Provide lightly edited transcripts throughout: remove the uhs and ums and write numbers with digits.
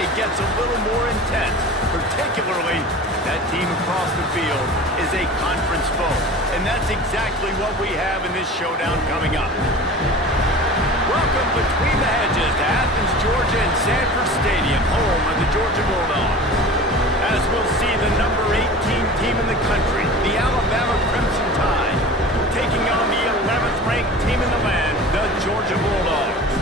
it gets a little more intense, particularly that team across the field is a conference foe, and that's exactly what we have in this showdown coming up. Welcome between the hedges to Athens, Georgia and Sanford Stadium, home of the Georgia Bulldogs. As we'll see the number 18 team in the country, the Alabama Crimson Tide, taking on the 11th ranked team in the land, the Georgia Bulldogs.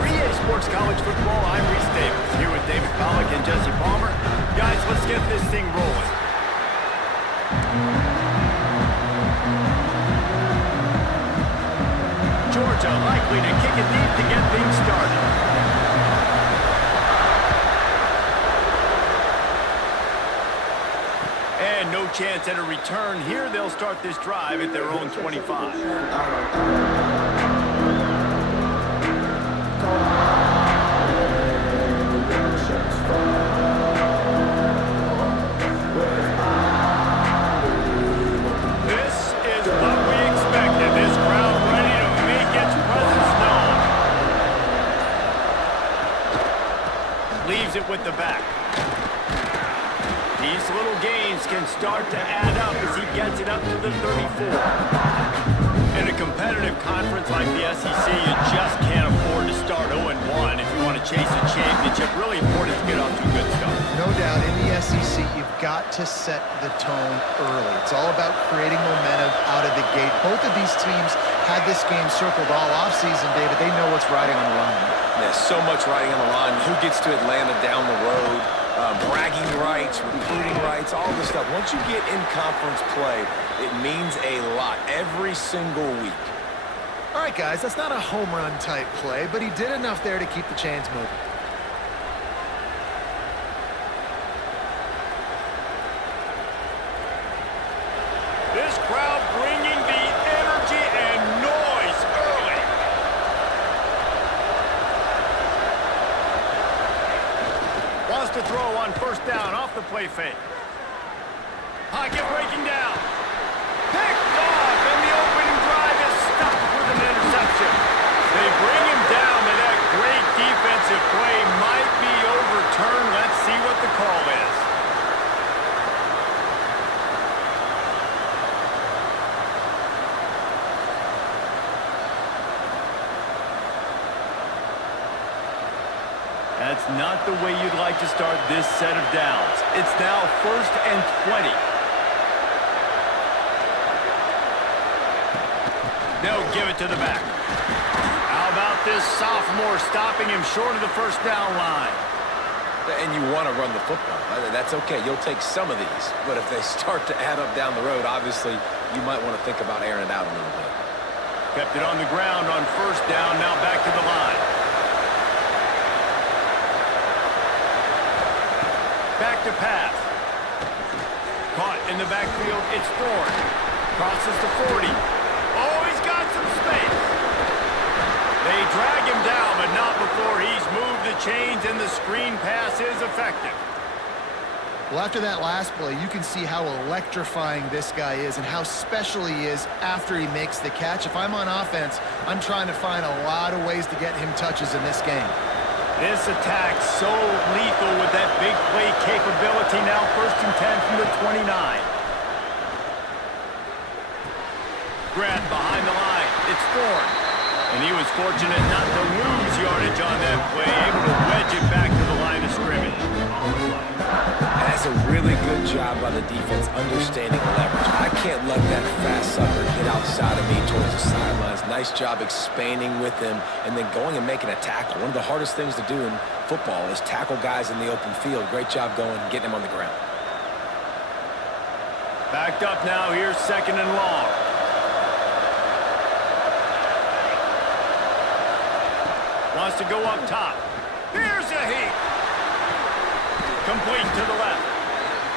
For EA Sports College Football, I'm Reese Davis, here with David Pollack and Jesse Palmer. Guys, let's get this thing rolling. Georgia likely to kick it deep to get things started. And no chance at a return here. They'll start this drive at their own 25. It with the back. These little gains can start to add up as he gets it up to the 34. In a competitive conference like the SEC, you just can't afford to start 0-1 if you want to chase a championship. Really important to get off to a good start. No doubt, in the SEC, you've got to set the tone early. It's all about creating momentum out of the gate. Both of these teams had this game circled all offseason, David. They know what's riding on the line. There's so much riding on the line. Who gets to Atlanta down the road? Bragging rights, recruiting rights, all this stuff. Once you get in conference play, it means a lot every single week. All right, guys, that's not a home run type play, but he did enough there to keep the chains moving. This crowd bringing the energy and noise early. Wants to throw on first down off the play fake. Pocket breaking down. Picked off, and the opening drive is stopped with an interception. They bring him down, and that great defensive play might be overturned. Let's see what the call is. That's not the way you'd like to start this set of downs. It's now 1st and 20. They'll give it to the back. How about this sophomore stopping him short of the first down line? And you want to run the football. That's okay. You'll take some of these. But if they start to add up down the road, obviously, you might want to think about airing it out a little bit. Kept it on the ground on first down. Now back to the line. Back to pass. Caught in the backfield. It's Ford. Crosses the 40. Oh, he's got some space. They drag him down, but not before he's moved the chains, and the screen pass is effective. Well, after that last play, you can see how electrifying this guy is and how special he is after he makes the catch. If I'm on offense, I'm trying to find a lot of ways to get him touches in this game. This attack so lethal with that big play capability. Now 1st and 10 from the 29. Grab behind the line. It's Ford. And he was fortunate not to lose yardage on that play. Able to wedge it back to the line of scrimmage. That's a really good job by the defense understanding leverage. I can't let that fast sucker get outside of me towards the sidelines. Nice job expanding with him and then going and making a tackle. One of the hardest things to do in football is tackle guys in the open field. Great job going and getting him on the ground. Backed up now. Here's 2nd and long. Wants to go up top. Here's a heat. Complete to the left.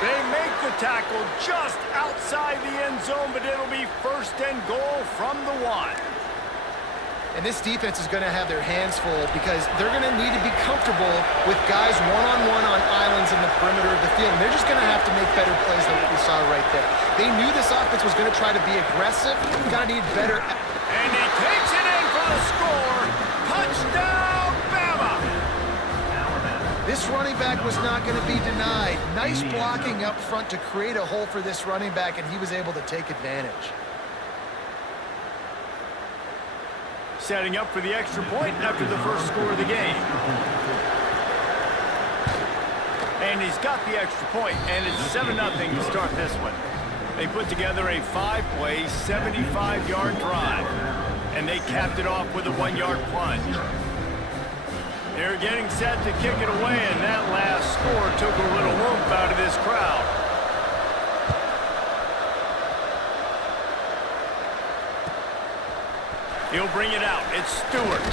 They make the tackle just outside the end zone, but it'll be 1st and goal from the 1. And this defense is going to have their hands full because they're going to need to be comfortable with guys one-on-one on islands in the perimeter of the field. And they're just going to have to make better plays than what we saw right there. They knew this offense was going to try to be aggressive. Going to need better. And he takes it in for the score. Touchdown, Bama! This running back was not going to be denied. Nice blocking up front to create a hole for this running back, and he was able to take advantage. Setting up for the extra point after the first score of the game. And he's got the extra point, and it's 7-0 to start this one. They put together a 5-play, 75-yard drive, and they capped it off with a 1-yard plunge. They're getting set to kick it away, and that last score took a little oomph out of this crowd. He'll bring it out. It's Stewart.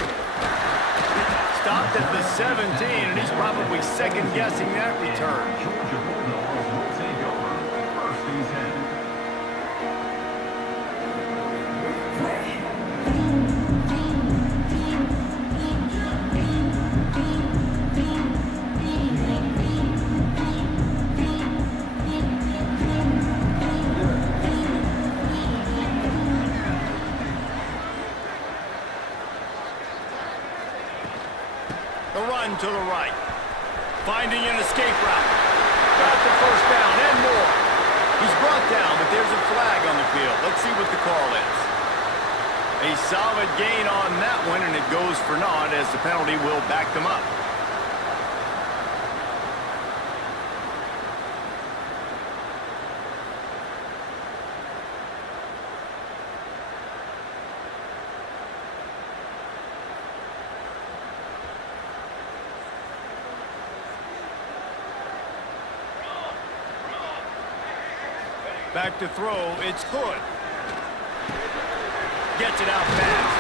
Stopped at the 17, and he's probably second-guessing that return. To the right, finding an escape route, got the first down and more. He's brought down, but there's a flag on the field. Let's see what the call is. A solid gain on that one, and it goes for naught as the penalty will back them up. Back to throw, it's good. Gets it out fast.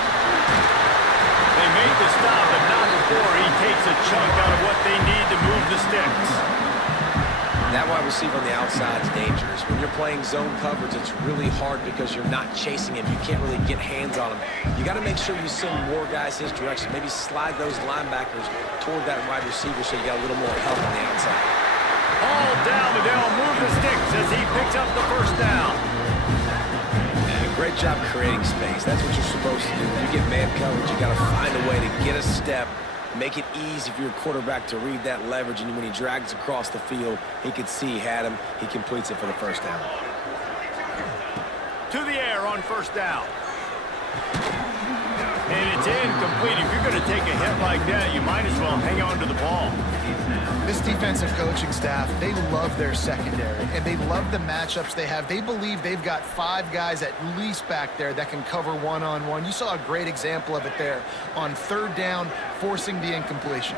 They made the stop, but not before he takes a chunk out of what they need to move the sticks. That wide receiver on the outside is dangerous. When you're playing zone coverage, it's really hard because you're not chasing him. You can't really get hands on him. You got to make sure you send more guys his direction. Maybe slide those linebackers toward that wide receiver so you got a little more help on the outside. All down, but they'll move the sticks as he picks up the first down. And great job creating space. That's what you're supposed to do. When you get man coverage, you got to find a way to get a step, make it easy for your quarterback to read that leverage, and when he drags across the field, he could see he had him. He completes it for the first down. To the air on first down. And it's incomplete. If you're going to take a hit like that, you might as well hang on to the ball. This defensive coaching staff, they love their secondary, and they love the matchups they have. They believe they've got 5 guys at least back there that can cover one-on-one. You saw a great example of it there on third down, forcing the incompletion.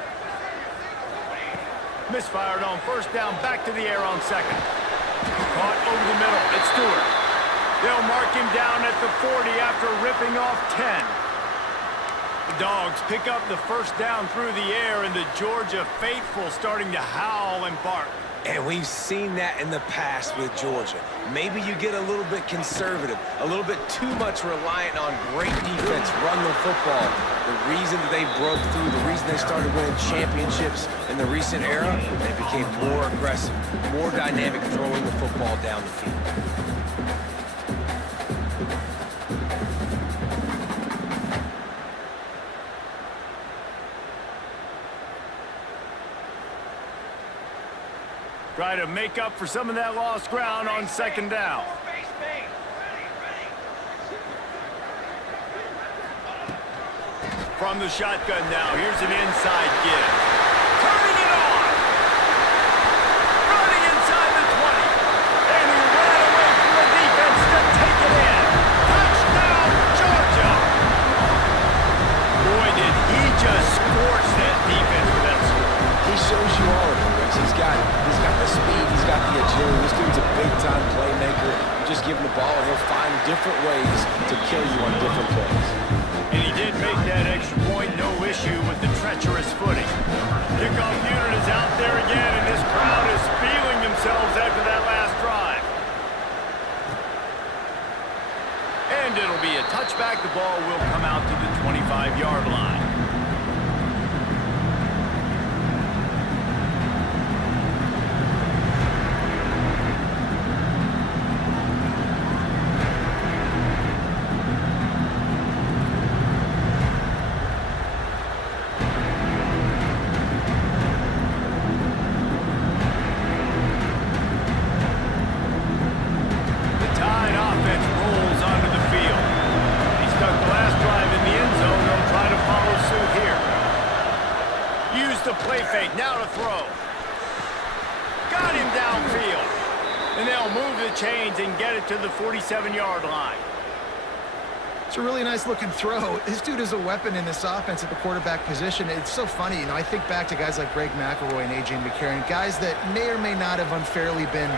Misfired on first down, back to the air on second. Caught over the middle. It's Stewart. They'll mark him down at the 40 after ripping off 10. The Dogs pick up the first down through the air, and the Georgia faithful starting to howl and bark. And we've seen that in the past with Georgia. Maybe you get a little bit conservative, a little bit too much reliant on great defense, run the football. The reason that they broke through, the reason they started winning championships in the recent era, they became more aggressive, more dynamic throwing the football down the field. Try to make up for some of that lost ground on second down. From the shotgun now, here's an inside give. Turning it on! Running inside the 20. And he ran away from the defense to take it in. Touchdown, Georgia! Boy, did he just scorch that defense with that score. He shows you all of it, Rich. He's got the speed, he's got the agility. This dude's a big-time playmaker. You just give him the ball, and he'll find different ways to kill you on different plays. And he did make that extra point, no issue with the treacherous footing. Kickoff unit is out there again, and this crowd is feeling themselves after that last drive. And it'll be a touchback. The ball will come out to the 25-yard line. play fake, now to throw. Got him downfield. And they'll move the chains and get it to the 47-yard line. It's a really nice looking throw. This dude is a weapon in this offense at the quarterback position. It's so funny, I think back to guys like Greg McElroy and A.J. McCarron, guys that may or may not have unfairly been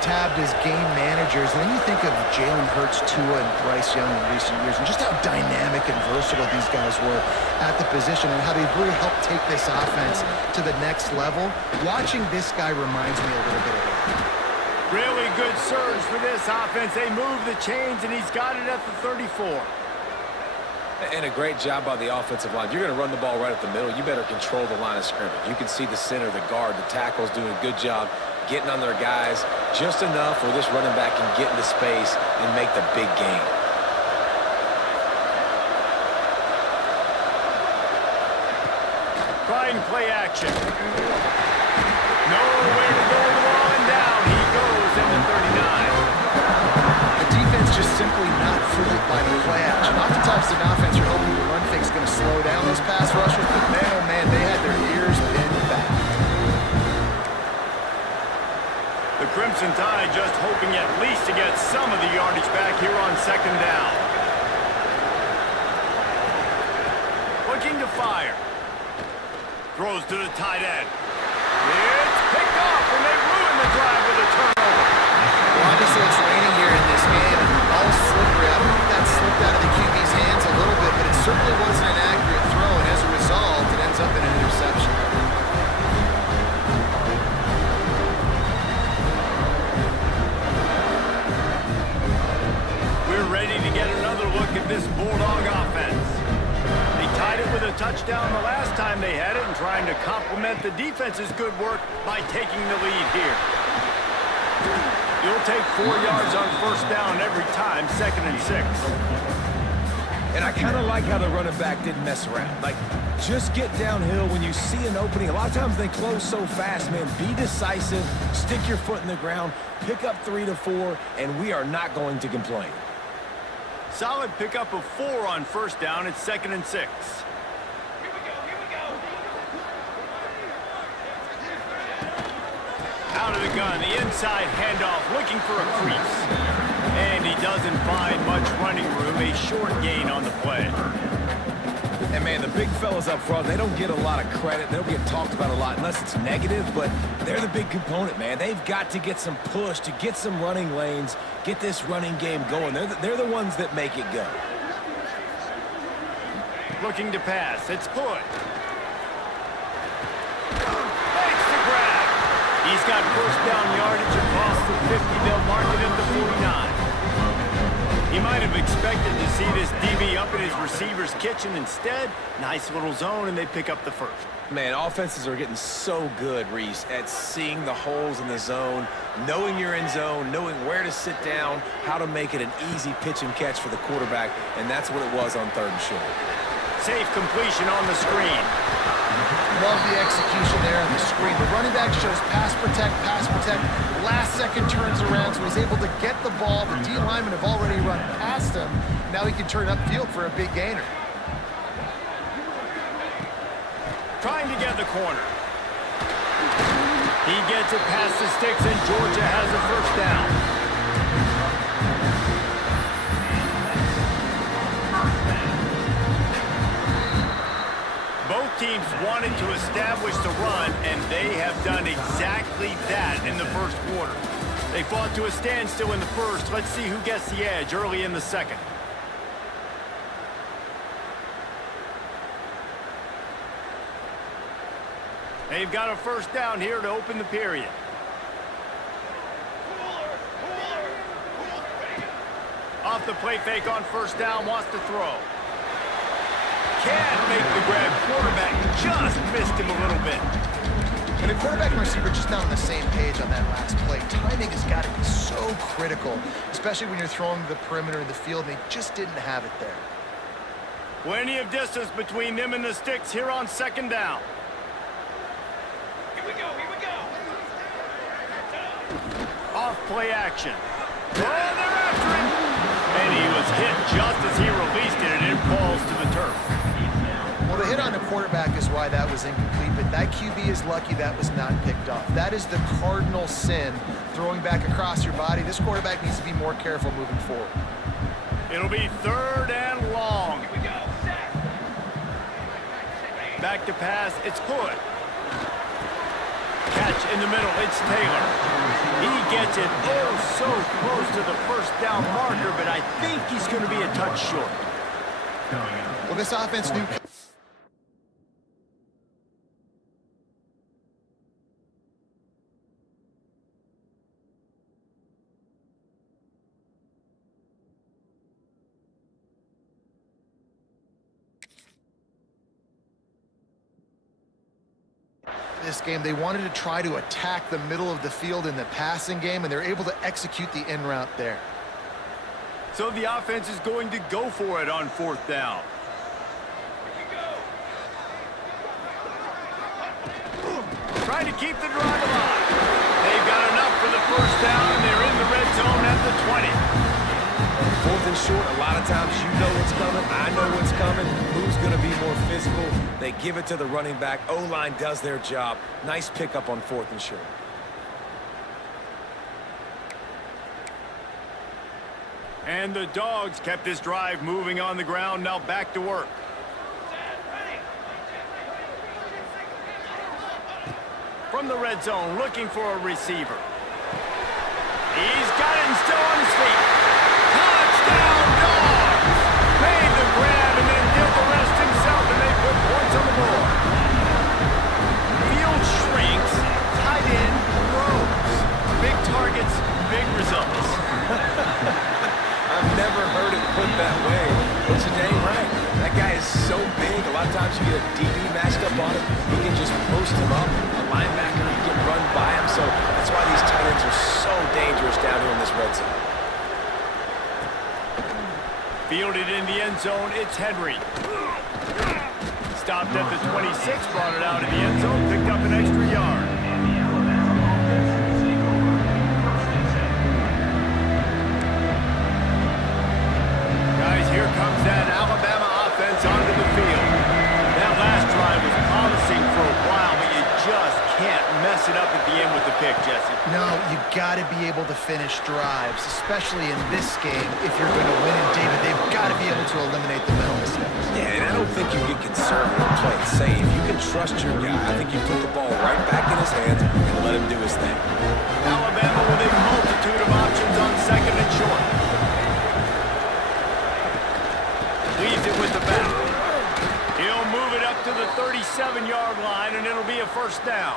tabbed as game managers. And then you think of Jalen Hurts, Tua, and Bryce Young in recent years, and just how dynamic and versatile these guys were at the position and how they've really helped take this offense to the next level. Watching this guy reminds me a little bit of that. Really good surge for this offense. They move the chains, and he's got it at the 34. And a great job by the offensive line. You're going to run the ball right up the middle. You better control the line of scrimmage. You can see the center, the guard, the tackles doing a good job getting on their guys just enough where this running back can get into space and make the big gain. Trying play action. Nowhere to go, ball and down. He goes in the 39. The defense just simply not fooled by the play action. Oftentimes the offense, you're hoping the run fake's going to slow down those pass rushers, but man, oh man, they had their ears pinned back. The Crimson Tide just hoping at least to get some of the yardage back here on second down. Looking to fire. Throws to the tight end. It's picked off, and they ruin the drive with a turnover. Well, obviously it's raining here in this game, and the ball's slippery. I don't think that slipped out of the QB's hands a little bit, but it certainly wasn't an accurate throw, and as a result, it ends up in an interception. We're ready to get another look at this Bulldog offense. They tied it with a touchdown the last time they had it and trying to complement the defense's good work by taking the lead here. You'll take 4 yards on first down every time, 2nd and 6. And I kind of like how the running back didn't mess around. Like, just get downhill when you see an opening. A lot of times they close so fast, man. Be decisive, stick your foot in the ground, pick up 3 to 4, and we are not going to complain. Solid pickup of 4 on first down. It's 2nd and 6. Here we go. Out of the gun, the inside handoff, looking for a crease. And he doesn't find much running room, a short gain on the play. And, man, the big fellas up front, they don't get a lot of credit. They don't get talked about a lot unless it's negative, but they're the big component, man. They've got to get some push to get some running lanes, get this running game going. They're the ones that make it go. Looking to pass. It's Hood. Makes the grab. He's got first down yardage across the 50. They'll mark it at the 49. He might have expected to see this DB up in his receiver's kitchen. Instead, nice little zone, and they pick up the first. Man, offenses are getting so good, Reese, at seeing the holes in the zone, knowing you're in zone, knowing where to sit down, how to make it an easy pitch and catch for the quarterback, and that's what it was on 3rd and short. Safe completion on the screen. Love the execution there on the screen. The running back shows pass protect. Last second turns around, so he's able to get the ball. The D linemen have already run past him. Now he can turn upfield for a big gainer. Trying to get the corner. He gets it past the sticks, and Georgia has a first down. Both teams wanted to establish the run, and they have done exactly that in the first quarter. They fought to a standstill in the first. Let's see who gets the edge early in the second. They've got a first down here to open the period. Off the play fake on first down, wants to throw. Can't make the grab. Quarterback just missed him a little bit. And the quarterback and receiver just not on the same page on that last play. Timing has got to be so critical, especially when you're throwing the perimeter of the field. They just didn't have it there. Plenty of distance between them and the sticks here on second down. Here we go. Off play action. Oh, they're after him. And he was hit just as he released it, and it falls to the turf. Well, the hit on the quarterback is why that was incomplete, but that QB is lucky that was not picked off. That is the cardinal sin, throwing back across your body. This quarterback needs to be more careful moving forward. It'll be 3rd and long. Here we go. Set. Back to pass, it's Hood. Catch in the middle, it's Taylor. He gets it oh so close to the first down marker, but I think he's going to be a touch short. Well, this offense knew... This game, they wanted to try to attack the middle of the field in the passing game, and they're able to execute the in route there. So the offense is going to go for it on 4th down. Trying to keep the drive alive. They've got enough for the first down, and they're in the red zone at the 20. 4th and short, a lot of times you know what's coming. I know what's coming. Who's going to be more physical? They give it to the running back. O-line does their job. Nice pickup on 4th and short. And the Dogs kept this drive moving on the ground. Now back to work. From the red zone, looking for a receiver. He's got it and still on his feet. Touchdown, Dogs! Made the grab and then did the rest himself, and they put points on the board. Field shrinks, tight end grows. Big targets, big results. I've never heard it put that way, but you're dang right. That guy is so big. A lot of times you get a DB matched up on him. He can just post him up. A linebacker, he can run by him. So that's why these tight ends are so dangerous down here in this red zone. Fielded in the end zone, it's Henry. Stopped at the 26, brought it out in the end zone, picked up an extra yard. Guys, here comes that Alabama offense onto the field. That last drive was promising for a while, but you just can't mess it up at the end with the pick, Jesse. No, you got to be able to finish drives, especially in this game. If you're going to win it, David, they've got to be able to eliminate the mental mistakes. Yeah, and I don't think you get conservative and play it safe. You can trust your guy. I think you put the ball right back in his hands and let him do his thing. Alabama with a multitude of options on 2nd and short. Leaves it with the back. He'll move it up to the 37-yard line, and it'll be a first down.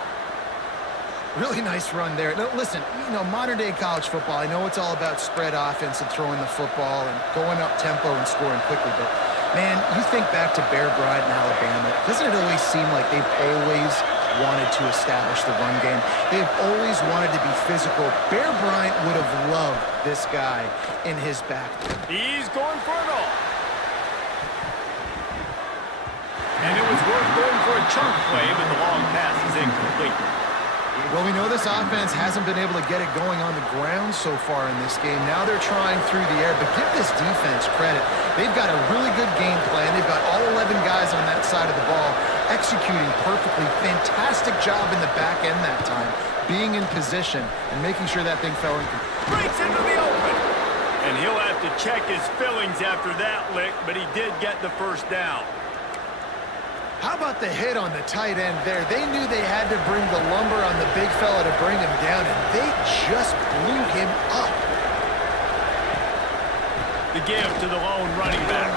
Really nice run there. Now, listen, you know, modern-day college football, I know it's all about spread offense and throwing the football and going up tempo and scoring quickly, but, man, you think back to Bear Bryant in Alabama, doesn't it always seem like they've always wanted to establish the run game? They've always wanted to be physical. Bear Bryant would have loved this guy in his back. He's going for it all. And it was worth going for a chunk play, but the long pass is incomplete. Well, we know this offense hasn't been able to get it going on the ground so far in this game. Now they're trying through the air, but give this defense credit. They've got a really good game plan. They've got all 11 guys on that side of the ball executing perfectly. Fantastic job in the back end that time, being in position and making sure that thing fell in. Breaks into the open. And he'll have to check his fillings after that lick, but he did get the first down. How about the hit on the tight end there? They knew they had to bring the lumber on the big fella to bring him down, and they just blew him up. The give to the lone running back.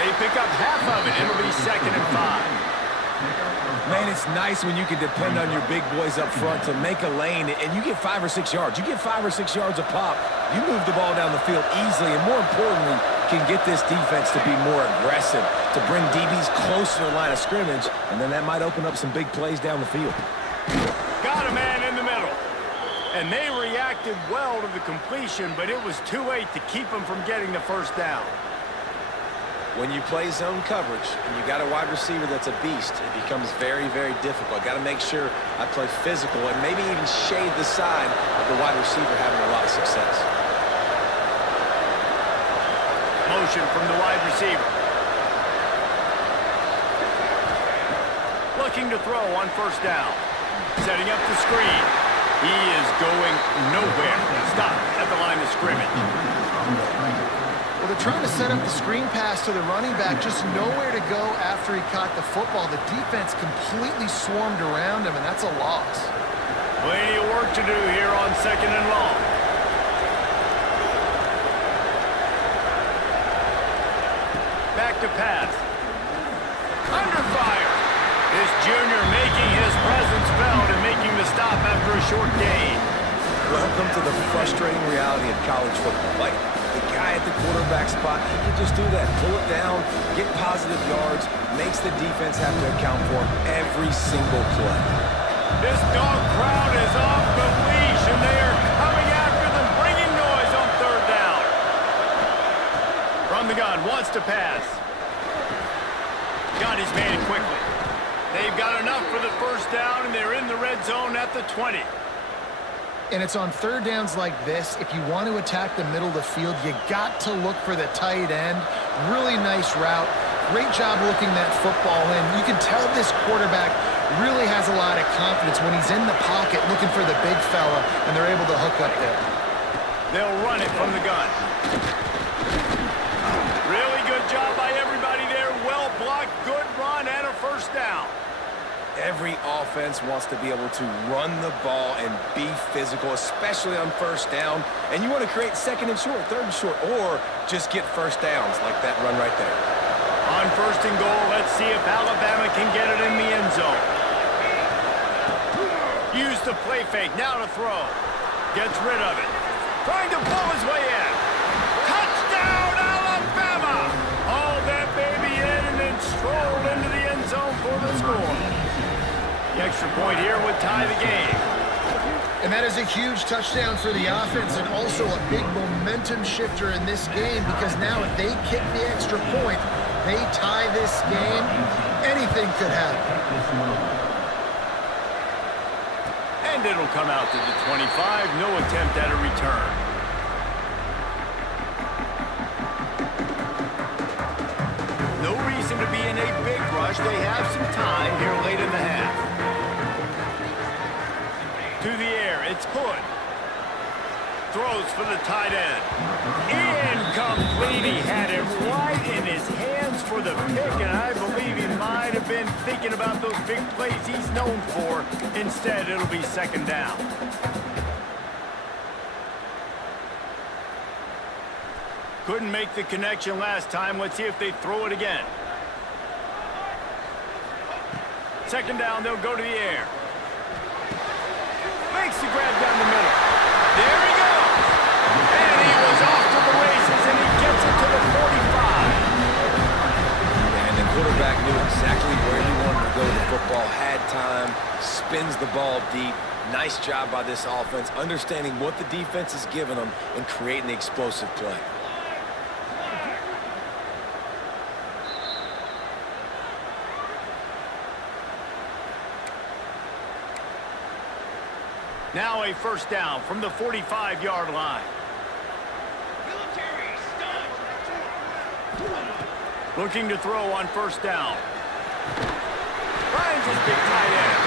They pick up half of it. It'll be 2nd and 5. Man, it's nice when you can depend on your big boys up front to make a lane, and you get 5 or 6 yards. You get 5 or 6 yards a pop. You move the ball down the field easily, and more importantly, can get this defense to be more aggressive, to bring DBs closer to the line of scrimmage, and then that might open up some big plays down the field. Got a man in the middle. And they reacted well to the completion, but it was too late to keep them from getting the first down. When you play zone coverage and you got a wide receiver that's a beast, it becomes very, very difficult. Got to make sure I play physical and maybe even shade the side of the wide receiver having a lot of success. Motion from the wide receiver. looking to throw on first down. Setting up the screen. He is going nowhere. Stop at the line of scrimmage. Well, they're trying to set up the screen pass to the running back, just nowhere to go after he caught the football. The defense completely swarmed around him, and that's a loss. Plenty of work to do here on 2nd and long. Back to pass. Under fire. This junior making his presence felt and making the stop after a short gain. Welcome to the frustrating reality of college football. Like, the guy at the quarterback spot, he can just do that. Pull it down, get positive yards, makes the defense have to account for him every single play. This dog crowd is off the leash, and they are coming after them, bringing noise on 3rd down. From the gun, wants to pass. Got his man quickly. They've got enough for the first down, and they're in the red zone at the 20. And it's on 3rd downs like this, if you want to attack the middle of the field, you got to look for the tight end. Really nice route. Great job looking that football in. You can tell this quarterback really has a lot of confidence when he's in the pocket looking for the big fella, and they're able to hook up there. They'll run it from the gun. Really good job by everybody there. Well blocked, good run, and a first down. Every offense wants to be able to run the ball and be physical, especially on first down. And you want to create 2nd and short, 3rd and short, or just get first downs like that run right there. On 1st and goal, let's see if Alabama can get it in the end zone. Use the play fake, now to throw. Gets rid of it. Trying to pull his way in. Touchdown, Alabama! Haul that baby in and then stroll into the end zone for the score. The extra point here would tie the game. And that is a huge touchdown for the offense and also a big momentum shifter in this game, because now if they kick the extra point, they tie this game, anything could happen. And it'll come out to the 25. No attempt at a return. No reason to be in a big rush. They have some time here late in the half. To the air, it's Hood. Throws for the tight end. Incomplete. He had it right in his hands for the pick, and I believe he might have been thinking about those big plays he's known for. Instead, it'll be 2nd down. Couldn't make the connection last time. Let's see if they throw it again. 2nd down, they'll go to the air. Makes the grab down the middle. There he goes. And he was off to the races, and he gets it to the 45. And the quarterback knew exactly where he wanted to go with the football, had time, spins the ball deep. Nice job by this offense, understanding what the defense is giving them and creating the explosive play. Now a first down from the 45-yard line. Military stop. Looking to throw on first down. Finds his big tight end.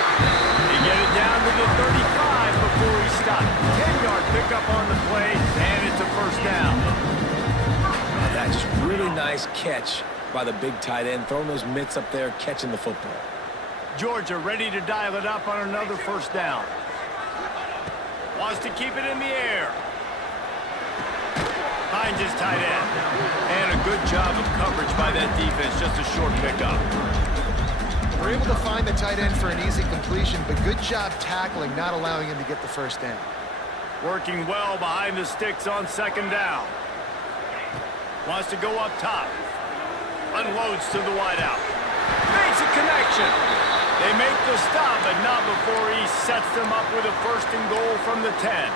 They get it down to the 35 before he stopped. 10-yard pickup on the play, and it's a first down. That's just really nice catch by the big tight end, throwing those mitts up there, catching the football. Georgia ready to dial it up on another first down. Wants to keep it in the air. Finds his tight end. And a good job of coverage by that defense. Just a short pickup. We're able to find the tight end for an easy completion, but good job tackling, not allowing him to get the first down. Working well behind the sticks on 2nd down. Wants to go up top. Unloads to the wideout. Makes a connection. They make the stop, but not before he sets them up with a 1st and goal from the 10.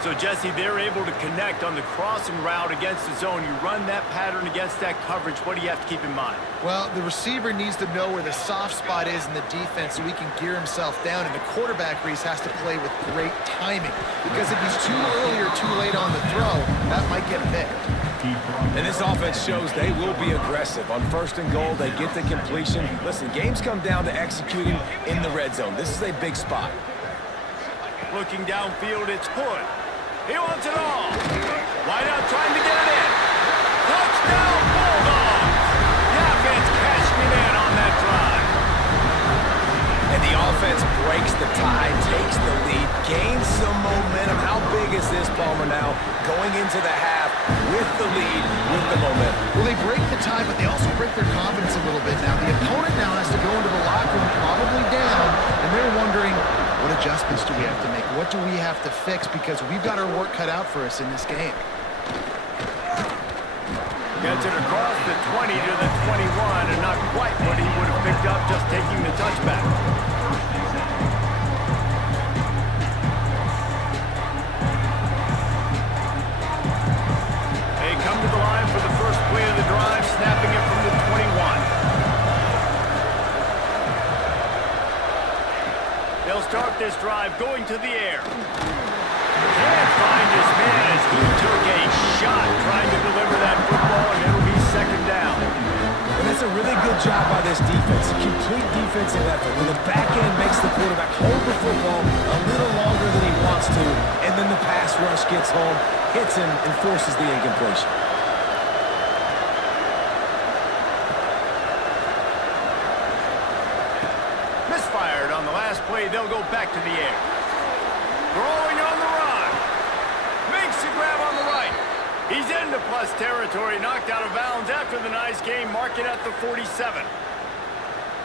So, Jesse, they're able to connect on the crossing route against the zone. You run that pattern against that coverage. What do you have to keep in mind? Well, the receiver needs to know where the soft spot is in the defense so he can gear himself down, and the quarterback, Reese, has to play with great timing, because if he's too early or too late on the throw, that might get picked. And this offense shows they will be aggressive. On 1st and goal, they get the completion. Listen, games come down to executing in the red zone. This is a big spot. Looking downfield, it's Hood. He wants it all. Wide out trying to get it in. Touchdown, Bulldogs! The offense cashing it in on that drive. And the offense breaks the tie, takes the lead, gains some momentum. How big is this, Palmer, now? Going into the half with the lead, with the momentum. Well, they break the tie, but they also break their confidence a little bit now. The opponent now has to go into the locker room probably down, and they're wondering, what adjustments do we have to make? What do we have to fix? Because we've got our work cut out for us in this game. Gets it across the 20 to the 21, and not quite what he would have picked up just taking the touchback. They come to the line for the first play of the drive, snapping it from the 21. They'll start this drive going to the air. Can't find his man as he took a shot trying to deliver that football, and it'll be 2nd down. And that's a really good job by this defense. A complete defensive effort. When the back end makes the quarterback hold the football a little longer than he wants to, and then the pass rush gets home, hits him, and forces the incompletion. Misfired on the last play. They'll go back to the air. Throwing on the run. Makes the grab on the right. He's into plus territory, knocked out of bounds after the nice game, mark it at the 47.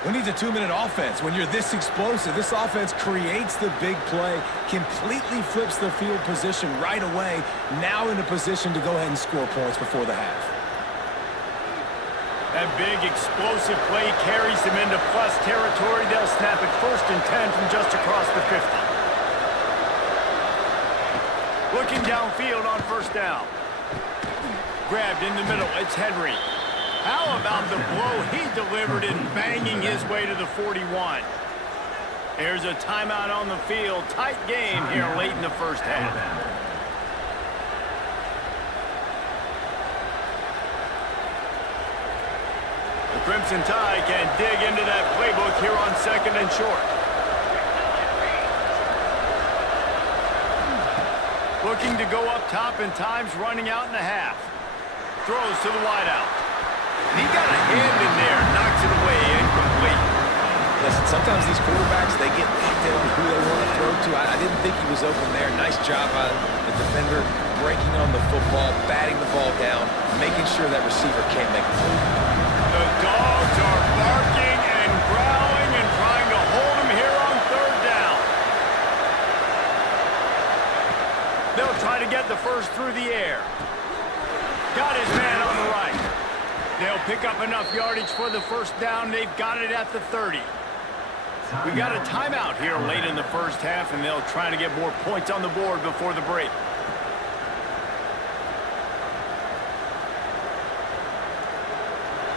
Who needs a 2-minute offense? When you're this explosive, this offense creates the big play, completely flips the field position right away, now in a position to go ahead and score points before the half. That big explosive play carries them into plus territory. They'll snap it 1st and 10 from just across the 50. Looking downfield on 1st down. Grabbed in the middle, it's Henry. How about the blow he delivered in banging his way to the 41? There's a timeout on the field. Tight game here late in the 1st half. The Crimson Tide can dig into that playbook here on 2nd and short. Looking to go up top, and time's running out in the half. Throws to the wideout. He got a hand in there, knocks it away, incomplete. Listen, sometimes these quarterbacks, they get locked in on who they want to throw to. I didn't think he was open there. Nice job by the defender, breaking on the football, batting the ball down, making sure that receiver can't make a play. The Dogs are barking and growling and trying to hold him here on 3rd down. They'll try to get the first through the air. Got his man on the right. They'll pick up enough yardage for the 1st down. They've got it at the 30. We got a timeout here late in the 1st half, and they'll try to get more points on the board before the break.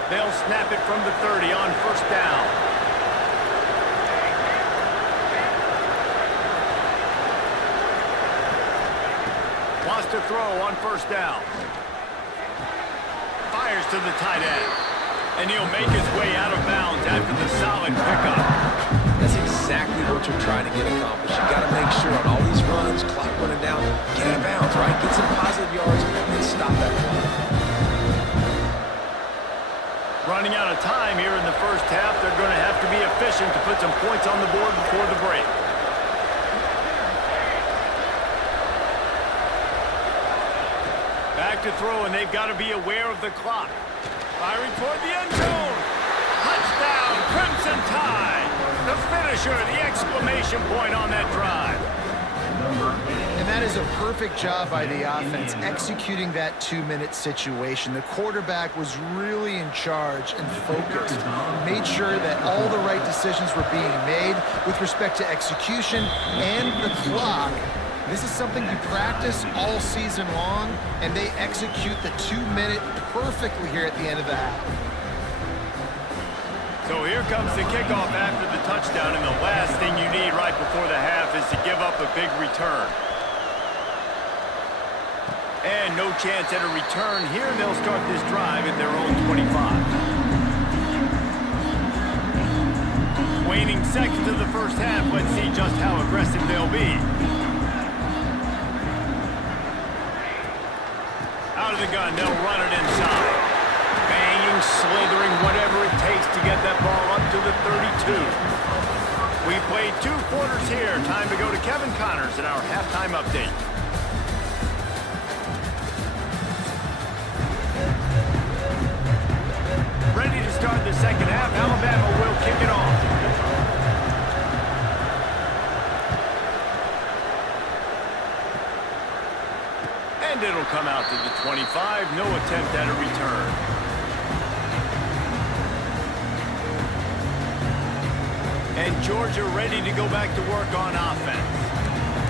They'll snap it from the 30 on 1st down. Wants to throw on 1st down. Fires to the tight end. And he'll make his way out of bounds after the solid pickup. That's exactly what you're trying to get accomplished. You got to make sure on all these runs, clock running down, get out of bounds, right? Get some positive yards and stop that clock. Running out of time here in the 1st half. They're going to have to be efficient to put some points on the board before the break. Back to throw, and they've got to be aware of the clock. Firing toward the end zone. Touchdown, Crimson Tide. The finisher, the exclamation point on that drive. And that is a perfect job by the offense, executing that 2-minute situation. The quarterback was really in charge and focused. Made sure that all the right decisions were being made with respect to execution and the clock. This is something you practice all season long, and they execute the 2-minute perfectly here at the end of the half. So here comes the kickoff after the touchdown, and the last thing you need right before the half is to give up a big return. And no chance at a return here. They'll start this drive at their own 25. Waning seconds of the first half. Let's see just how aggressive they'll be. Out of the gun, they'll run it inside. Banging, slithering, whatever it takes to get that ball up to the 32. We've played 2 quarters here. Time to go to Kevin Connors in our halftime update. Ready to start the second half. Alabama will kick it off. And it'll come out to the 25. No attempt at a return. And Georgia ready to go back to work on offense.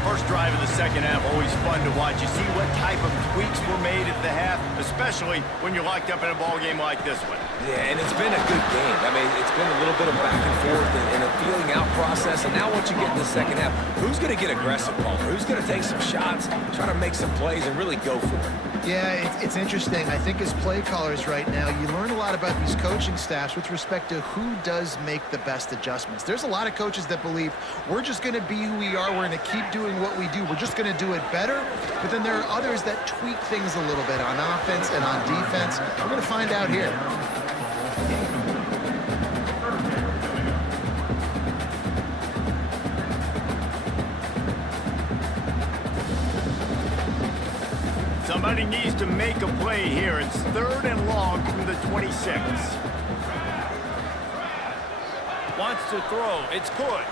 First drive of the second half, always fun to watch. You see what type of tweaks were made at the half, especially when you're locked up in a ball game like this one. Yeah, and it's been a good game. I mean, it's been a little bit of back and forth and a feeling out process. And now once you get in the second half, who's going to get aggressive, Palmer? Who's going to take some shots, try to make some plays, and really go for it? Yeah, it's interesting. I think as play callers right now, you learn a lot about these coaching staffs with respect to who does make the best adjustments. There's a lot of coaches that believe we're just going to be who we are. We're going to keep doing what we do. We're just going to do it better. But then there are others that tweak things a little bit on offense and on defense. We're going to find out here. Somebody needs to make a play here. It's 3rd and long from the 26. Wants to throw. It's good.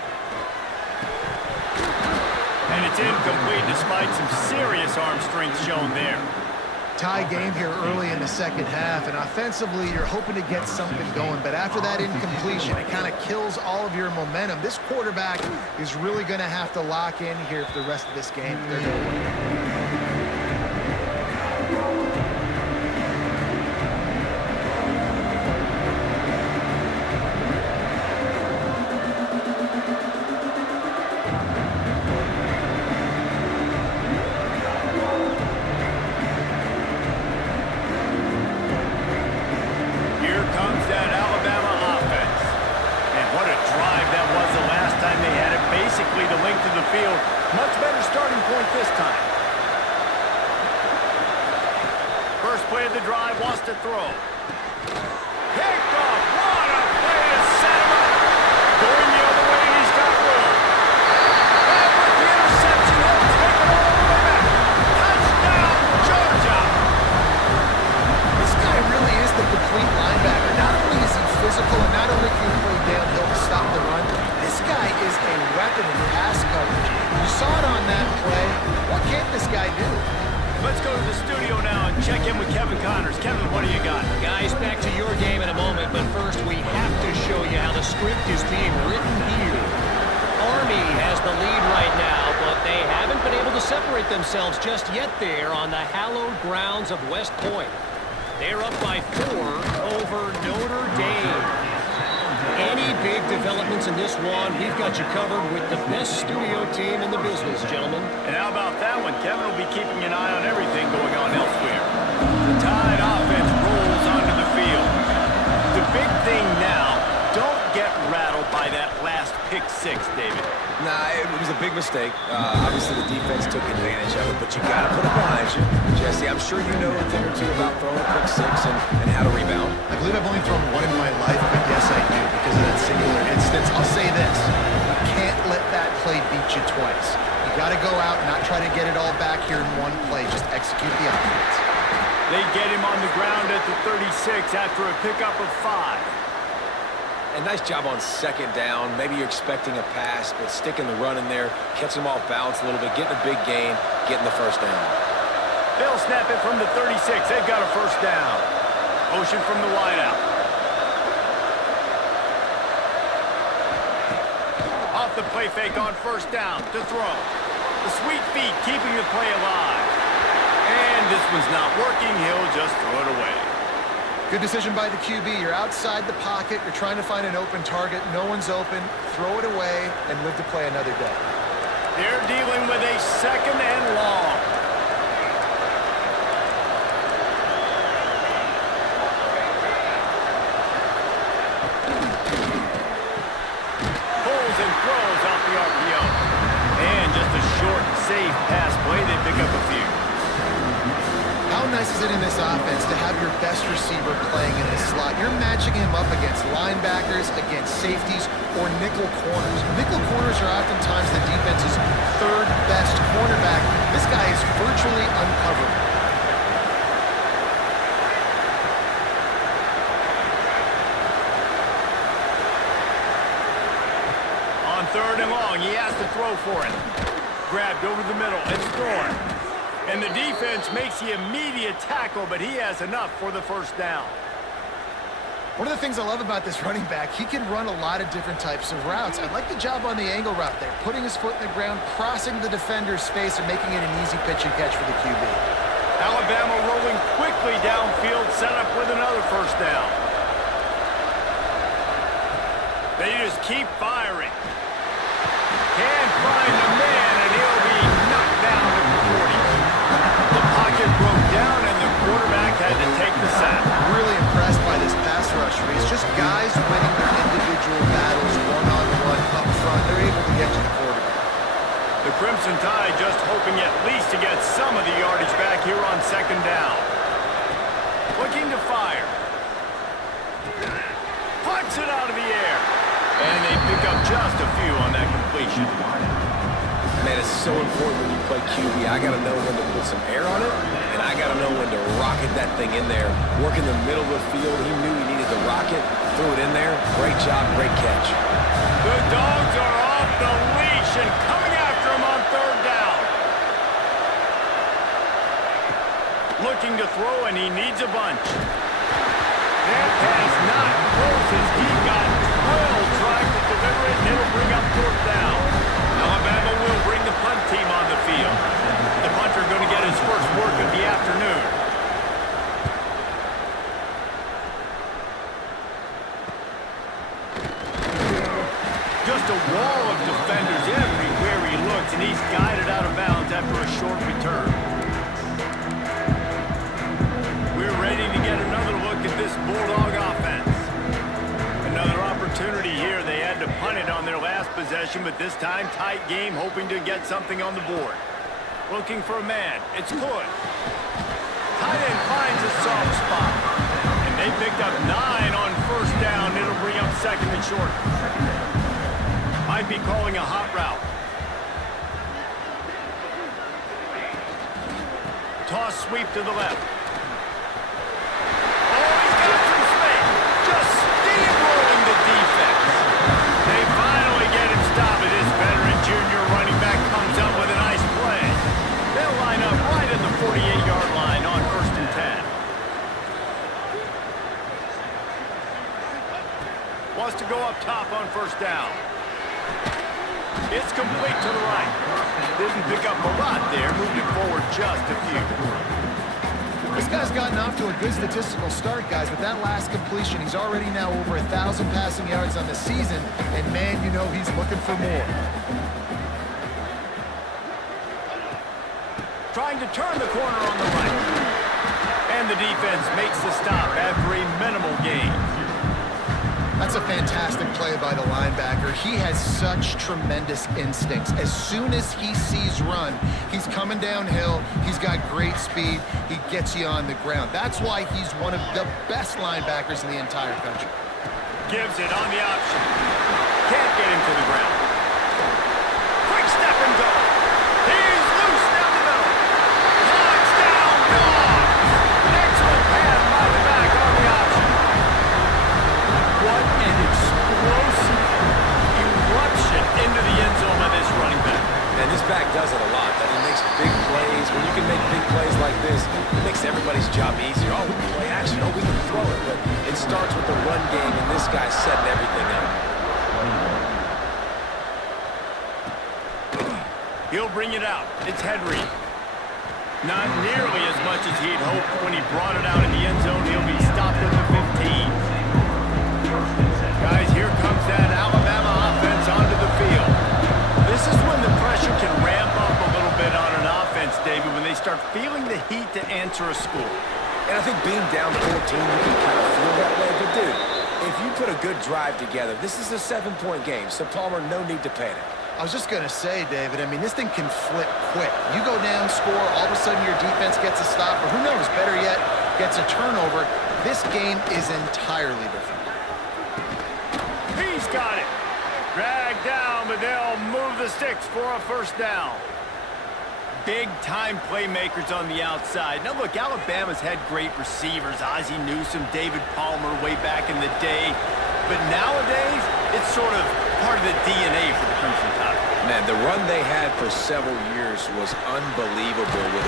And it's incomplete despite some serious arm strength shown there. Tie game here early in the second half, and offensively you're hoping to get something going, but after that incompletion, it kind of kills all of your momentum. This quarterback is really going to have to lock in here for the rest of this game if they're going to win. To throw. Picked off. What a play to set him up. Going the other way, and he's got room. And with the interception, he'll take it all the way back. Touchdown, Georgia. This guy really is the complete linebacker. Not only is he physical, and not only can he play downhill to stop the run, this guy is a weapon in pass coverage. You saw it on that play. What can't this guy do? Let's go to the studio now and check in with Kevin Connors. Kevin, what do you got? Guys, back to your game in a moment, but first we have to show you how the script is being written here. Army has the lead right now, but they haven't been able to separate themselves just yet there on the hallowed grounds of West Point. They're up by 4 over Notre Dame. Any big developments in this one, we've got you covered with the best studio team in the business, gentlemen. And how about that one? Kevin will be keeping an eye on everything going on elsewhere. The Tide offense rolls onto the field. The big thing now, don't get rattled by that last pick 6, David. Nah, it was a big mistake. Obviously, the defense took advantage of it, but you got to put it behind you. Jesse, I'm sure you know a thing or two about throwing a pick 6 and how to rebound. I believe I've only thrown one in my life, but yes, I do because of that singular instance. I'll say this. You can't let that play beat you twice. You got to go out and not try to get it all back here in one play. Just execute the offense. They get him on the ground at the 36 after a pickup of 5. And nice job on 2nd down. Maybe you're expecting a pass, but sticking the run in there, catching them off balance a little bit, getting a big gain, getting the 1st down. They'll snap it from the 36. They've got a 1st down. Motion from the wideout. Off the play fake on 1st down to throw. The sweet feet keeping the play alive. And this one's not working. He'll just throw it away. Good decision by the QB. You're outside the pocket. You're trying to find an open target. No one's open. Throw it away and live to play another day. They're dealing with a 2nd and long. safe pass play. They pick up a few. How nice is it in this offense to have your best receiver playing in this slot? You're matching him up against linebackers, against safeties, or nickel corners. Nickel corners are oftentimes the defense's third best cornerback. This guy is virtually uncovered. On 3rd and long, he has to throw for it. Grabbed over the middle, it's thrown. And the defense makes the immediate tackle, but he has enough for the first down. One of the things I love about this running back, he can run a lot of different types of routes. I like the job on the angle route there, putting his foot in the ground, crossing the defender's face, and making it an easy pitch and catch for the QB. Alabama rolling quickly downfield, set up with another first down. They just keep firing. Can't find the man, and he'll be knocked down to the 40. The pocket broke down, and the quarterback had to take the sack. Really impressed by this pass rush, Reese. Just guys winning their individual battles one-on-one up front. They're able to get to the quarterback. The Crimson Tide just hoping at least to get some of the yardage back here on 2nd down. Looking to fire. Puts it out of the air. And they pick up just a few on that completion. Man, it's so important when you play QB. I got to know when to put some air on it, and I got to know when to rocket that thing in there. Work in the middle of the field. He knew he needed to rocket. Threw it in there. Great job, great catch. The Dogs are off the leash and coming after him on 3rd down. Looking to throw, and he needs a bunch. That pass not close as he got 12 trying to deliver it, and it'll bring up 4th down. Alabama will bring the punt team on the field. The punter going to get his first work of the afternoon. Just a wall of defenders everywhere he looks, and he's guided out of bounds after a short return. We're ready to get another look at this Bulldog offense. Another opportunity here. They had to punt it on their last possession, but this time tight game, hoping to get something on the board. Looking for a man. It's good. Tight end finds a soft spot. And they picked up 9 on 1st down. It'll bring up 2nd and short. Might be calling a hot route. Toss sweep to the left. Wants to go up top on 1st down. It's complete to the right. Didn't pick up a lot there. Moved it forward just a few. This guy's gotten off to a good statistical start, guys. With that last completion, he's already now over 1,000 passing yards on the season. And, man, you know he's looking for more. Trying to turn the corner on the right. And the defense makes the stop after a minimal gain. That's a fantastic play by the linebacker. He has such tremendous instincts. As soon as he sees run, he's coming downhill. He's got great speed. He gets you on the ground. That's why he's one of the best linebackers in the entire country. Gives it on the option. Can't get him to the ground. Quick step and go. He's loose down the middle. Touchdown, Dogs! Excellent pass by the back on the option. What an explosive eruption into the end zone by this running back. And this back does it a lot. That he makes big plays. When you can make big plays like this, it makes everybody's job easier. Oh, we can play action. Oh, we can throw it. But it starts with the run game, and this guy's setting everything up. He'll bring it out. It's Henry. Not nearly as much as he'd hoped when he brought it out in the end zone. He'll be stopped at the 15. Guys, here comes that Alabama offense onto the field. This is when the pressure can ramp up a little bit on an offense, David, when they start feeling the heat to answer a score. And I think being down 14, you can kind of feel that way. But, dude, if you put a good drive together, this is a 7-point game, so, Palmer, no need to panic. I was just going to say, David, I mean, this thing can flip quick. You go down, score, all of a sudden your defense gets a stop, or who knows, better yet, gets a turnover. This game is entirely different. He's got it. Dragged down, but they'll move the sticks for a first down. Big-time playmakers on the outside. Now, look, Alabama's had great receivers. Ozzie Newsome, David Palmer way back in the day. But nowadays, it's sort of part of the DNA for the Crimson Tide. Man, the run they had for several years was unbelievable with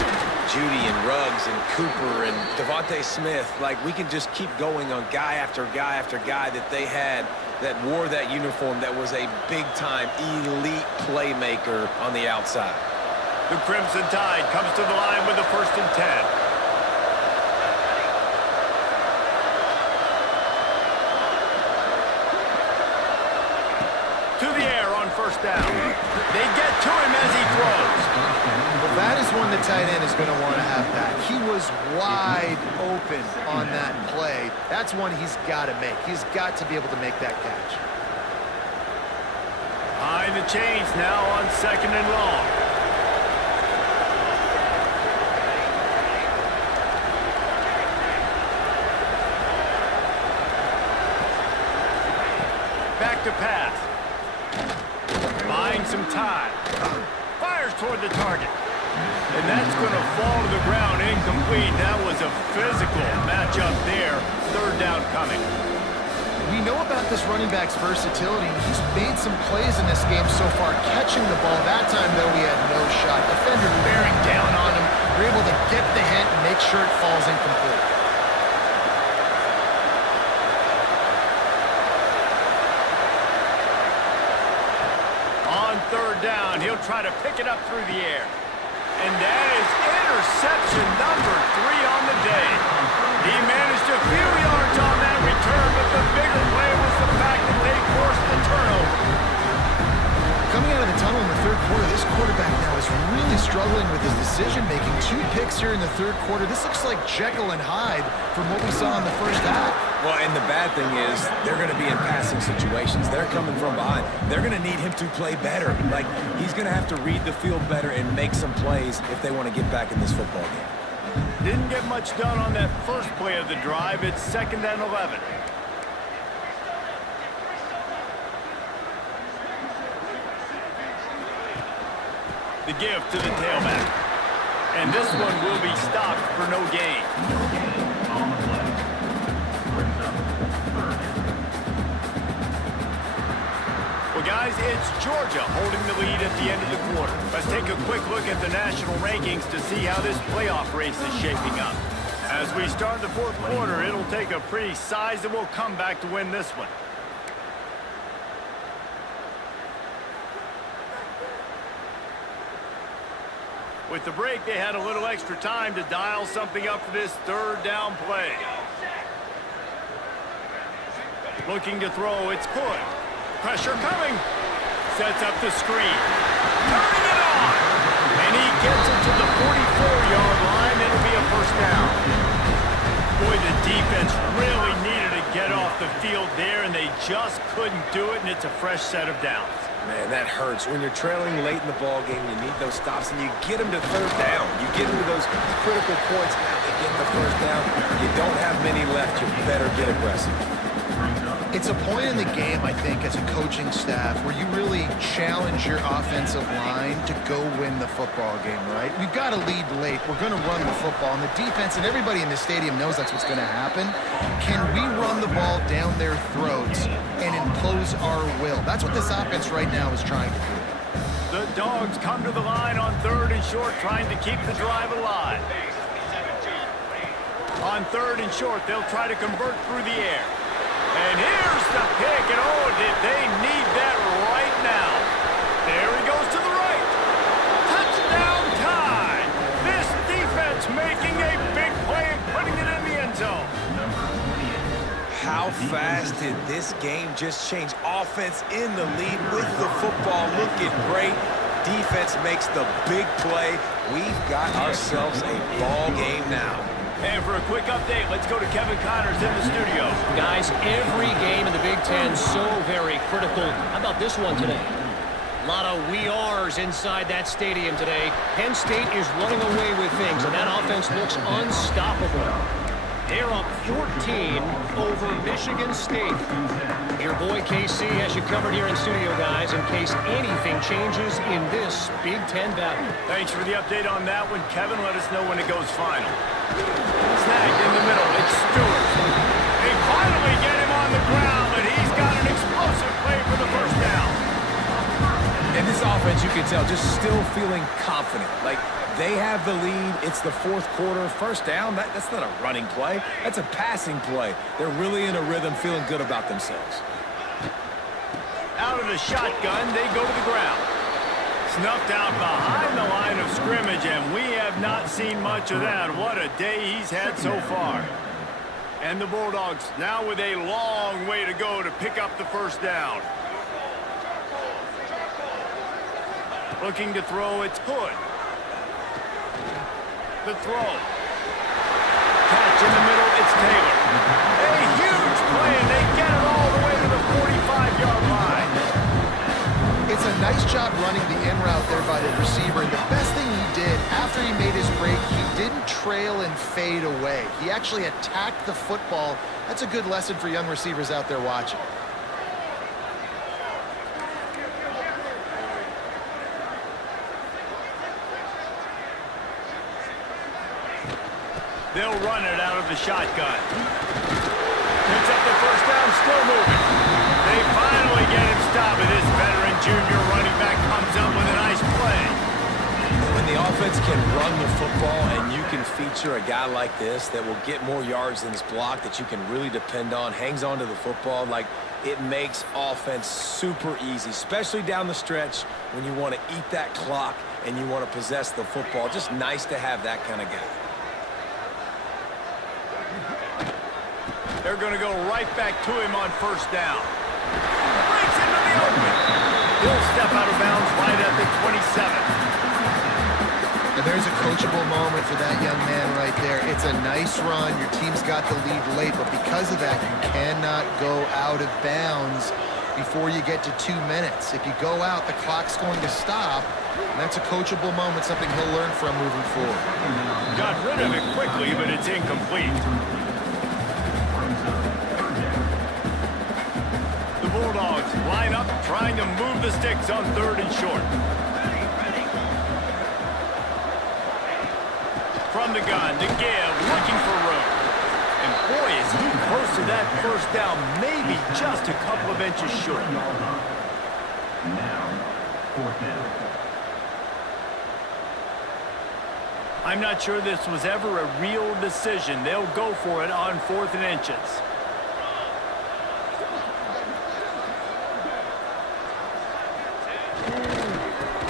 Judy and Ruggs and Cooper and Devontae Smith. Like, we can just keep going on guy after guy after guy that they had that wore that uniform that was a big-time elite playmaker on the outside. The Crimson Tide comes to the line with a 1st and 10. To the air on 1st down. They get to him as he throws. Well, that is one the tight end is going to want to have back. He was wide open on that play. That's one he's got to make. He's got to be able to make that catch. Behind the chains now on 2nd and long. Back to pass. Buying some time. Fires toward the target. And that's going to fall to the ground incomplete. That was a physical matchup there. 3rd down coming. We know about this running back's versatility. He's made some plays in this game so far, catching the ball. That time, though, he had no shot. Defender bearing down on him. They're able to get the hit and make sure it falls incomplete. On 3rd down, he'll try to pick it up through the air. And that is interception number 3 on the day. He managed a few yards on that return, but the bigger play was the fact that they forced the turnover. Coming out of the tunnel in the 3rd quarter, this quarterback now is really struggling with his decision-making. 2 picks here in the 3rd quarter. This looks like Jekyll and Hyde from what we saw in the 1st half. Well, and the bad thing is they're going to be in passing situations. They're coming from behind. They're going to need him to play better. Like, he's going to have to read the field better and make some plays if they want to get back in this football game. Didn't get much done on that first play of the drive. It's 2nd and 11. The give to the tailback. And this one will be stopped for no gain. Well, guys, it's Georgia holding the lead at the end of the quarter. Let's take a quick look at the national rankings to see how this playoff race is shaping up. As we start the 4th quarter, it'll take a pretty sizable comeback to win this one. With the break, they had a little extra time to dial something up for this 3rd down play. Looking to throw, it's Hood. Pressure coming. Sets up the screen. Turning it on. And he gets it to the 44-yard line. It'll be a 1st down. Boy, the defense really needed to get off the field there, and they just couldn't do it, and it's a fresh set of downs. Man, that hurts. When you're trailing late in the ball game, you need those stops, and you get them to 3rd down. You get into those critical points. Now they get the 1st down. You don't have many left. You better get aggressive. It's a point in the game, I think, as a coaching staff where you really challenge your offensive line to go win the football game, right? We've got to lead late. We're going to run the football. And the defense and everybody in the stadium knows that's what's going to happen. Can we run the ball down their throats and impose our will? That's what this offense right now is trying to do. The Dogs come to the line on 3rd and short, trying to keep the drive alive. On 3rd and short, they'll try to convert through the air. And here's the pick, and oh, did they need that right now. There he goes to the right. Touchdown time. This defense making a big play and putting it in the end zone. How fast did this game just change? Offense in the lead with the football, looking great. Defense makes the big play. We've got ourselves a ball game now. And for a quick update, let's go to Kevin Connors in the studio. Guys, every game in the Big Ten so very critical. How about this one today? A lot of we ares inside that stadium today. Penn State is running away with things, and that offense looks unstoppable. They're up 14 over Michigan State. Your boy KC has you covered here in studio, guys, in case anything changes in this Big Ten battle. Thanks for the update on that one, Kevin. Let us know when it goes final. Snagged in the middle. It's Stewart. They finally get him on the ground, but he's got an explosive play for the first down. And this offense, you can tell, just still feeling confident. Like, they have the lead. It's the fourth quarter. First down, that's not a running play. That's a passing play. They're really in a rhythm, feeling good about themselves. Out of the shotgun, they go to the ground. Snuffed out behind the line of scrimmage, and we have not seen much of that. What a day he's had so far. And the Bulldogs now with a long way to go to pick up the first down. Looking to throw, it's Hood. The throw. Catch in the middle, it's Taylor. A huge play, and they get it all the way to the 45-yard line. It's a nice job running the in route there by the receiver. And the best thing he did after he made his break, he didn't trail and fade away. He actually attacked the football. That's a good lesson for young receivers out there watching. They'll run it out of the shotgun. Picks up the first down, still moving. They finally get him stopped, and this veteran junior running back comes up with a nice play. When the offense can run the football and you can feature a guy like this that will get more yards than his block, that you can really depend on, hangs on to the football, like, it makes offense super easy, especially down the stretch when you want to eat that clock and you want to possess the football. Just nice to have that kind of guy. They're going to go right back to him on first down. Breaks into the open. He'll step out of bounds right at the 27. And there's a coachable moment for that young man right there. It's a nice run. Your team's got the lead late, but because of that, you cannot go out of bounds before you get to 2 minutes. If you go out, the clock's going to stop, and that's a coachable moment, something he'll learn from moving forward. Got rid of it quickly, but it's incomplete. The Bulldogs line up, trying to move the sticks on 3rd and short. From the gun to give, looking for room. And boy, is he close to that first down, maybe just a couple of inches short. Now, 4th down. I'm not sure this was ever a real decision. They'll go for it on 4th and inches.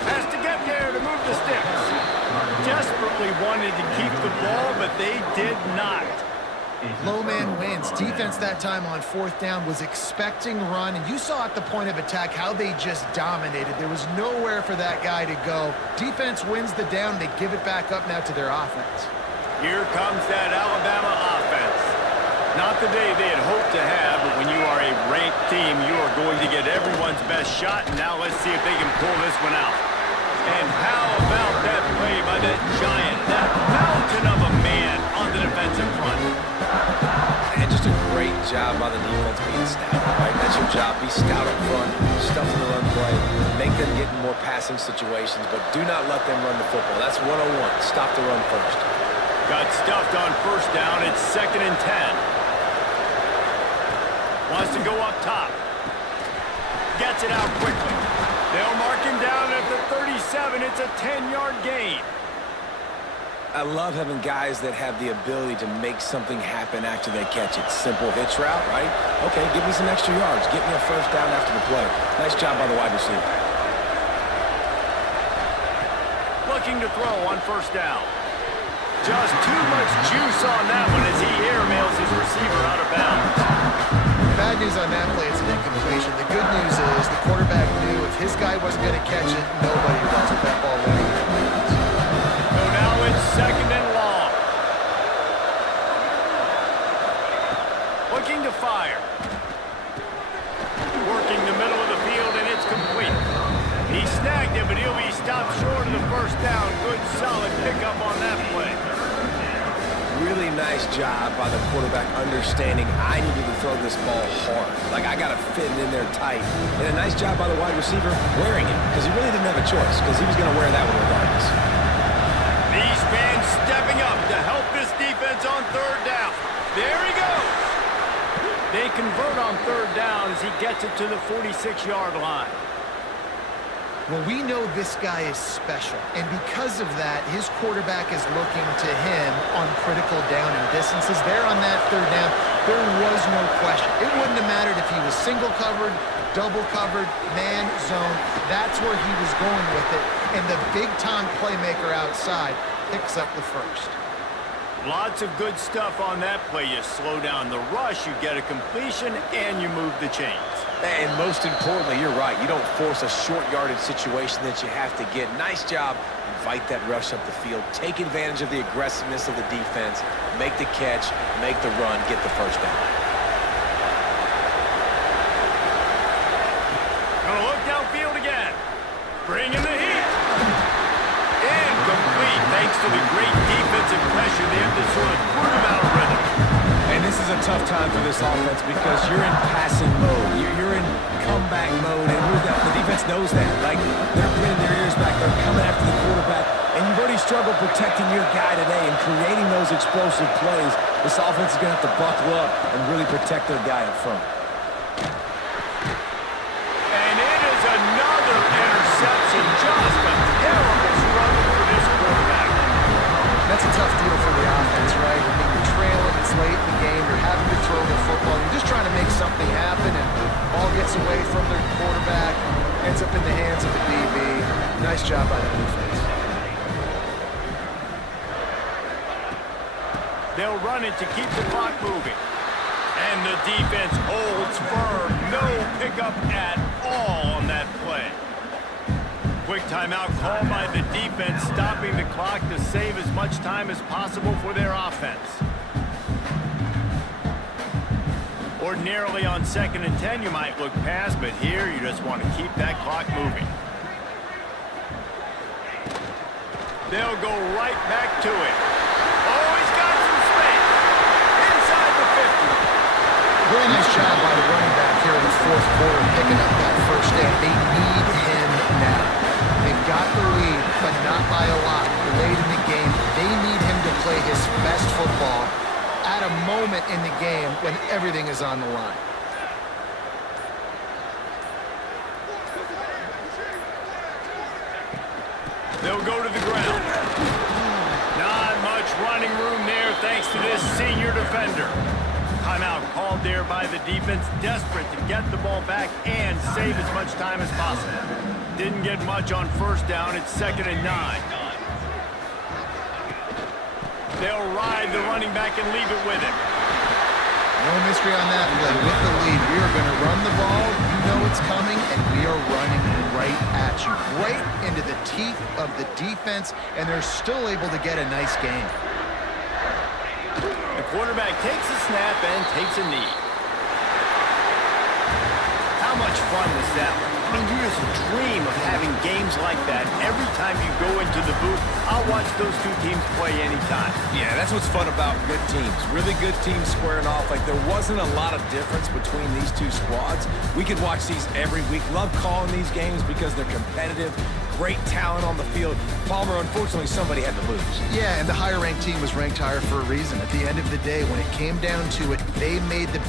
Has to get there to move the sticks. Desperately wanted to keep the ball, but they did not. Low man wins. Defense that time on 4th down was expecting run, and you saw at the point of attack how they just dominated. There was nowhere for that guy to go. Defense wins the down. They give it back up now to their offense. Here comes that Alabama offense. Not the day they had hoped to have, but when you are a ranked team, you are going to get everyone's best shot. And now let's see if they can pull this one out. And how about that play by that giant, that mountain of a man on the defensive front? And just a great job by the defense being stout, right? That's your job. Be stout up front, stuff in the run play, make them get in more passing situations, but do not let them run the football. That's 101. Stop the run first. Got stuffed on first down. It's 2nd and 10. Wants to go up top. Gets it out quickly. They'll mark him down at the 37. It's a 10-yard gain. I love having guys that have the ability to make something happen after they catch it. Simple hitch route, right? Okay, give me some extra yards. Get me a first down after the play. Nice job by the wide receiver. Looking to throw on first down. Just too much juice on that one as he airmails his receiver out of bounds. Bad news on that play, it's an incompletion. The good news is the quarterback knew if his guy wasn't going to catch it, nobody was with that ball running out of bounds. So now it's 2nd and long. Looking to fire. Working the middle of the field, and it's complete. He effective, but he'll be stopped short of the first down. Good, solid pickup on that play. Really nice job by the quarterback understanding I needed to throw this ball hard. Like, I got to fit it in there tight. And a nice job by the wide receiver wearing it, because he really didn't have a choice, because he was going to wear that one regardless. These fans stepping up to help this defense on third down. There he goes. They convert on third down as he gets it to the 46-yard line. Well, we know this guy is special, and because of that, his quarterback is looking to him on critical down and distances. There on that third down, there was no question. It wouldn't have mattered if he was single covered, double covered, man, zone. That's where he was going with it, and the big-time playmaker outside picks up the first. Lots of good stuff on that play. You slow down the rush, you get a completion, and you move the chains. And most importantly, you're right. You don't force a short yardage situation that you have to get. Nice job. Invite that rush up the field. Take advantage of the aggressiveness of the defense. Make the catch, make the run, get the first down. Gonna look downfield again. Bring in the heat. Incomplete. Thanks to the great defensive pressure, they have to sort of put him out of rhythm. And this is a tough time for this offense because you're in passing mode. You're in comeback mode, and the defense knows that. Like, they're putting their ears back. They're coming after the quarterback, and you've already struggled protecting your guy today and creating those explosive plays. This offense is going to have to buckle up and really protect their guy up front. And it is another interception. Just a terrible struggle for this quarterback. That's a tough deal for the offense, right? I mean, you're trailing, it's late in the game, you're having to throw the football, you're just trying to make something happen, and the ball gets away from their quarterback, ends up in the hands of the DB. Nice job by the defense. They'll run it to keep the clock moving. And the defense holds firm. No pickup at all on that play. Quick timeout called by the defense, stopping the clock to save as much time as possible for their offense. Ordinarily on 2nd and 10, you might look past, but here you just want to keep that clock moving. They'll go right back to it. Oh, he's got some space. Inside the 50. Really nice job by the running back here in the fourth quarter, picking up that first down. They need him now. They've got the lead, but not by a lot. Late in the game, they need him to play his best football at a moment in the game when everything is on the line. They'll go to the ground. Not much running room there thanks to this senior defender. Timeout called there by the defense, desperate to get the ball back and save as much time as possible. Didn't get much on first down. It's 2nd and 9. They'll ride the running back and leave it with him. No mystery on that play. With the lead, we are going to run the ball. You know it's coming, and we are running right at you. Right into the teeth of the defense, and they're still able to get a nice game. The quarterback takes a snap and takes a knee. How much fun was that? I mean, you just dream of having games like that every time you go into the booth. I'll watch those two teams play anytime. Yeah, that's what's fun about good teams. Really good teams squaring off. Like, there wasn't a lot of difference between these two squads. We could watch these every week. Love calling these games because they're competitive. Great talent on the field. Palmer, unfortunately, somebody had to lose. Yeah, and the higher-ranked team was ranked higher for a reason. At the end of the day, when it came down to it, they made the